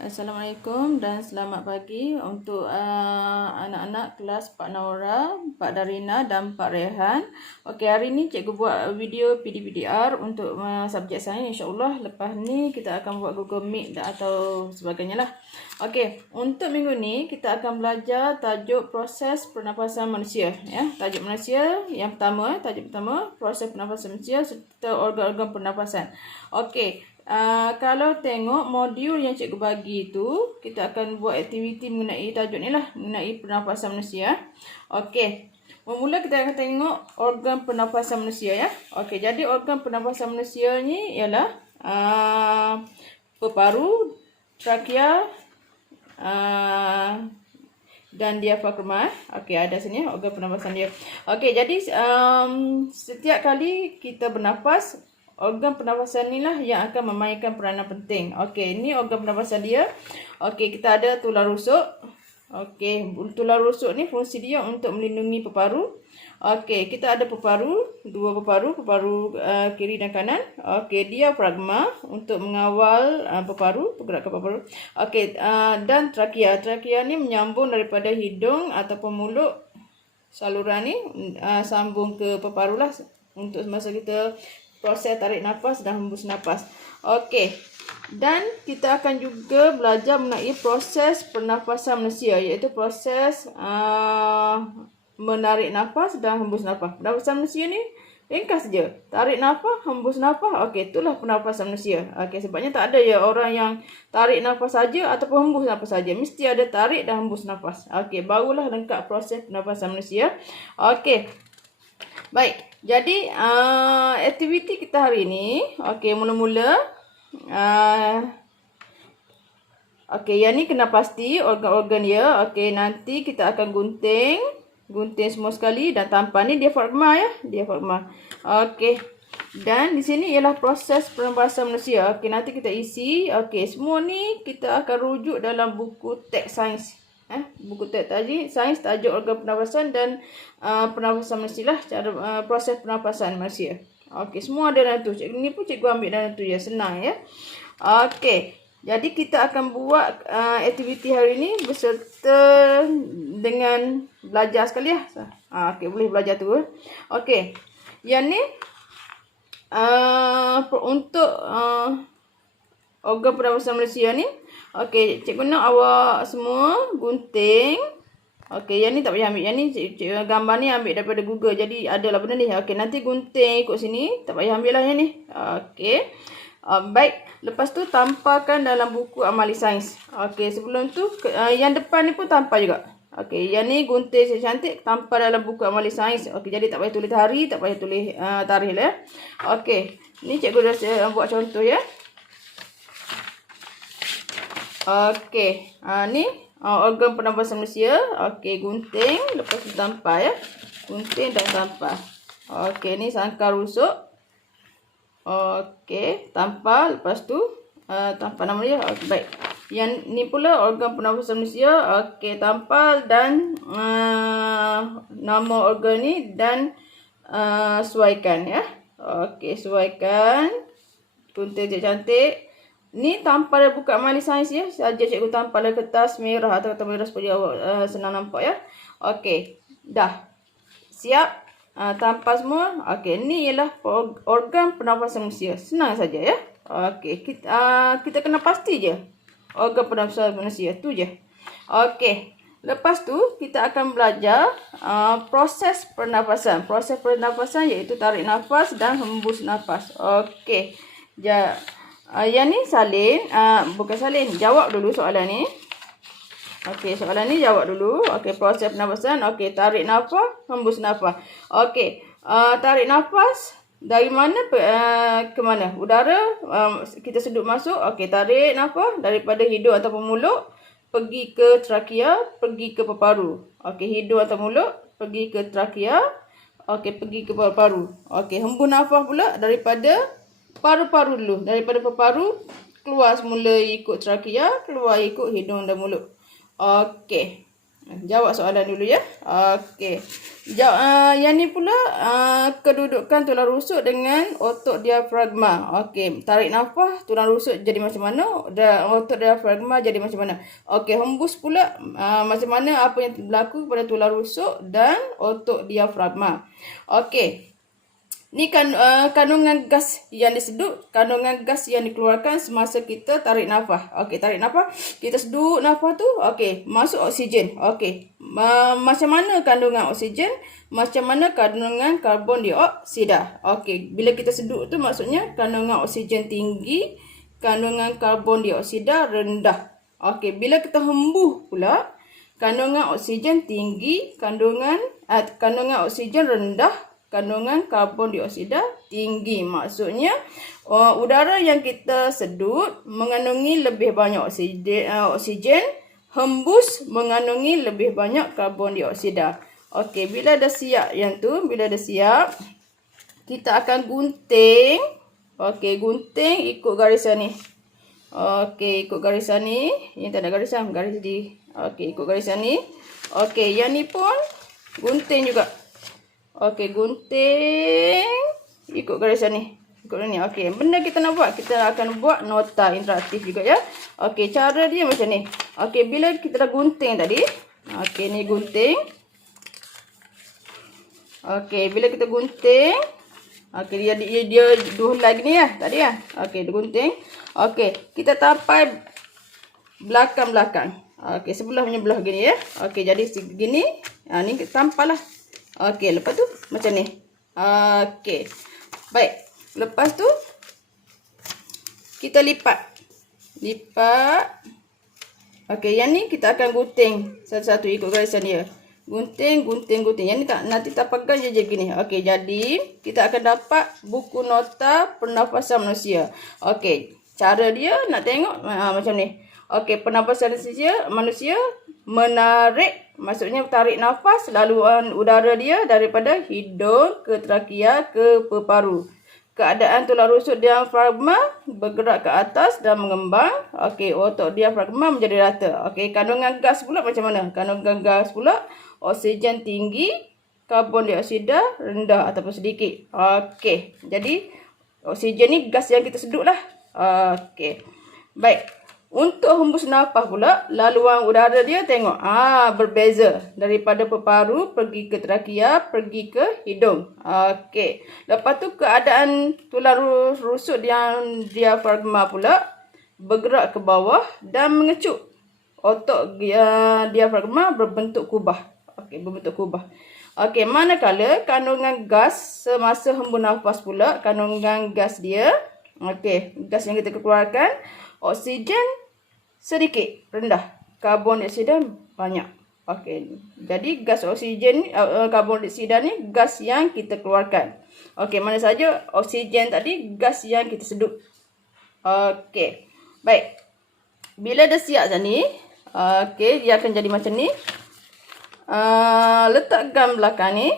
Assalamualaikum dan selamat pagi untuk anak-anak kelas Pak Naura, Pak Darina dan Pak Rehan. Okey, hari ni cikgu buat video PDPDR untuk subjek sains, insya-Allah. Lepas ni kita akan buat Google Meet atau sebagainya lah. Okey, untuk minggu ni kita akan belajar tajuk proses pernafasan manusia, ya. Tajuk manusia yang pertama, tajuk pertama proses pernafasan manusia serta organ-organ pernafasan. Okey. Kalau tengok modul yang cikgu bagi tu, kita akan buat aktiviti mengenai tajuk ni lah, mengenai pernafasan manusia. Okey. Mula kita akan tengok organ pernafasan manusia, ya. Okey, jadi organ pernafasan manusia ni ialah paru, trakea dan diafragma. Okey, ada sini organ pernafasan dia. Okey, jadi setiap kali kita bernafas, organ pernafasan inilah yang akan memainkan peranan penting. Okey, ini organ pernafasan dia. Okey, kita ada tulang rusuk. Okey, tulang rusuk ni fungsi dia untuk melindungi peparu. Okey, kita ada peparu, dua peparu, kiri dan kanan. Okey, diafragma untuk mengawal peparu, pergerakan peparu. Okey, dan trakea. Trakea ni menyambung daripada hidung ataupun mulut saluran ni sambung ke peparu lah untuk masa kita proses tarik nafas dan hembus nafas. Okey. Dan kita akan juga belajar mengenai proses pernafasan manusia, iaitu proses menarik nafas dan hembus nafas. Pernafasan manusia ni ringkas saja. Tarik nafas, hembus nafas. Okey, itulah pernafasan manusia. Okey, sebabnya tak ada ya orang yang tarik nafas saja ataupun hembus nafas saja. Mesti ada tarik dan hembus nafas. Okey, barulah lengkap proses pernafasan manusia. Okey. Baik, jadi aktiviti kita hari ni, okey, mula-mula okey, yang ni kena pasti organ-organ dia. Okey, nanti kita akan gunting semua sekali dan tampal ni diafragma, ya, diafragma. Okey. Dan di sini ialah proses pernafasan manusia. Okey, nanti kita isi. Okey, semua ni kita akan rujuk dalam buku teks sains. Buku teks tadi, sains, tajuk organ pernafasan dan pernafasan manusia lah, cara proses pernafasan manusia. Okey, semua ada dalam tu. Ini pun cikgu ambil dalam tu ya, senang ya. Okey, jadi kita akan buat aktiviti hari ini beserta dengan belajar sekali ya. Okey, boleh belajar tu. Okey, yang ni untuk organ pernafasan manusia ni. Okey, cikgu nak awak semua gunting. Okey, yang ni tak payah ambil. Yang ni gambar ni ambil daripada Google. Jadi adalah benda ni. Okey, nanti gunting ikut sini. Tak payah ambil lah yang ni. Okey. Baik, lepas tu tampalkan dalam buku amali sains. Okey, sebelum tu yang depan ni pun tampal juga. Okey, yang ni gunting cantik, tampal dalam buku amali sains. Okey, jadi tak payah tulis hari, tak payah tulis tarikh lah ya. Okey, ni cikgu dah buat contoh ya. Okey, ni organ pernafasan manusia. Okey, gunting, lepas tu tampal ya. Gunting dan tampal. Okey, ni sangkar rusuk. Okey, tampal, lepas tu tampal nama dia. Okey, baik. Yang ni pula organ pernafasan manusia. Okey, tampal dan nama organ ni dan sesuaikan ya. Okey, sesuaikan. Gunting cantik. Ni tampal buka amali sains ya. Saja cikgu tampal dalam kertas merah atau kertas merah supaya awak senang nampak ya. Okey, dah. Siap? Tampal semua. Okey, ni ialah organ pernafasan manusia. Senang saja ya. Okey, kita kena pasti je organ pernafasan manusia tu je. Okey. Lepas tu kita akan belajar proses pernafasan. Proses pernafasan iaitu tarik nafas dan hembus nafas. Okey. Yang ni salin, bukan salin. Jawab dulu soalan ni. Okey, soalan ni jawab dulu. Okey, proses pernafasan. Okey, tarik nafas, hembus nafas. Okey, tarik nafas dari mana ke mana? Udara kita sedut masuk. Okey, tarik nafas daripada hidung ataupun mulut pergi ke trakea, pergi ke peparu. Okey, hidung atau mulut pergi ke trakea. Okey, pergi ke peparu. Okey, hembus nafas pula daripada paru-paru dulu. Daripada peparu keluar semula ikut trakea, keluar ikut hidung dan mulut. Okey. Jawab soalan dulu ya. Okey. Yang ni pula kedudukan tulang rusuk dengan otot diafragma. Okey, tarik nafas, tulang rusuk jadi macam mana? Dan otot diafragma jadi macam mana? Okey, hembus pula macam mana apa yang berlaku pada tulang rusuk dan otot diafragma. Okey. Ni kan kandungan gas yang disedut, kandungan gas yang dikeluarkan semasa kita tarik nafas. Okey, tarik nafas, kita sedut nafas tu, okey, masuk oksigen. Okey. Macam mana kandungan oksigen? Macam mana kandungan karbon dioksida? Okey, bila kita sedut tu maksudnya kandungan oksigen tinggi, kandungan karbon dioksida rendah. Okey, bila kita hembus pula, kandungan oksigen tinggi, kandungan oksigen rendah, kandungan karbon dioksida tinggi. Maksudnya udara yang kita sedut mengandungi lebih banyak oksigen, hembus mengandungi lebih banyak karbon dioksida. Okey, bila dah siap yang tu, bila dah siap, kita akan gunting. Okey, gunting ikut garisan ni. Okey, ikut garisan ni. Ini tak ada garisan, garis di. Okey, ikut garisan ni. Okey, yang ni pun gunting juga. Okey, gunting ikut garisan ni. Ikut ni. Okey, benda kita nak buat, kita akan buat nota interaktif juga ya. Okey, cara dia macam ni. Okey, bila kita dah gunting tadi. Okey, ni gunting. Okey, bila kita gunting. Okey, dia dua helai gini ya. Tadi ya. Okey, dia gunting. Okey, kita tapai belakang-belakang. Okey, sebelah punya belah gini ya. Okey, jadi segini. Ni kita tampal lah. Okey, lepas tu macam ni. Okey. Baik. Lepas tu kita lipat. Lipat. Okey, yang ni kita akan gunting satu-satu ikut garisan dia. Gunting, gunting, gunting. Yang ni tak nanti tak pegang je gini. Okey, jadi kita akan dapat buku nota pernafasan manusia. Okey, cara dia nak tengok macam ni. Okey, pernafasan manusia menarik, maksudnya tarik nafas, laluan udara dia daripada hidung ke trakea ke paru. Keadaan tulang rusuk diafragma bergerak ke atas dan mengembang. Okey, otot diafragma menjadi rata. Okey, kandungan gas pula macam mana? Kandungan gas pula oksigen tinggi, karbon dioksida rendah ataupun sedikit. Okey, jadi oksigen ni gas yang kita sedut lah. Okey, baik. Untuk hembus nafas pula, laluan udara dia tengok. Berbeza. Daripada peparu, pergi ke trakea, pergi ke hidung. Okey. Lepas tu keadaan tulang rusuk yang diafragma pula bergerak ke bawah dan mengecut. Otot diafragma berbentuk kubah. Okey, berbentuk kubah. Okey, manakala kandungan gas semasa hembus nafas pula, kandungan gas dia, okey, gas yang kita keluarkan, oksigen sedikit, rendah. Karbon dioksida banyak. Okey. Jadi gas oksigen, karbon dioksida ni gas yang kita keluarkan. Okey, mana saja oksigen tadi gas yang kita sedut. Okey. Baik. Bila dah siap macam ni, okey, dia akan jadi macam ni. Letakkan belakang ni.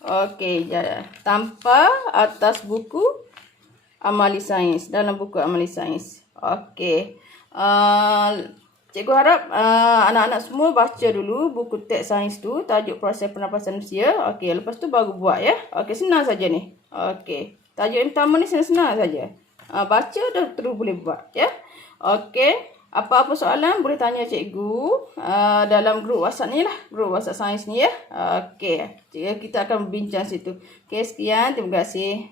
Okey, tanpa atas buku amali sains, dalam buku amali sains. Okey. Cikgu harap anak-anak semua baca dulu buku teks sains tu, tajuk proses pernafasan manusia. Okey, lepas tu baru buat ya. Okey, senang saja ni. Okey. Tajuk yang pertama ni senang-senang saja. Baca dah terus boleh buat ya. Okey. Apa-apa soalan boleh tanya cikgu dalam grup WhatsApp ni lah. Grup WhatsApp sains ni ya. Okey. Kita akan berbincang situ. Okey, sekian. Terima kasih.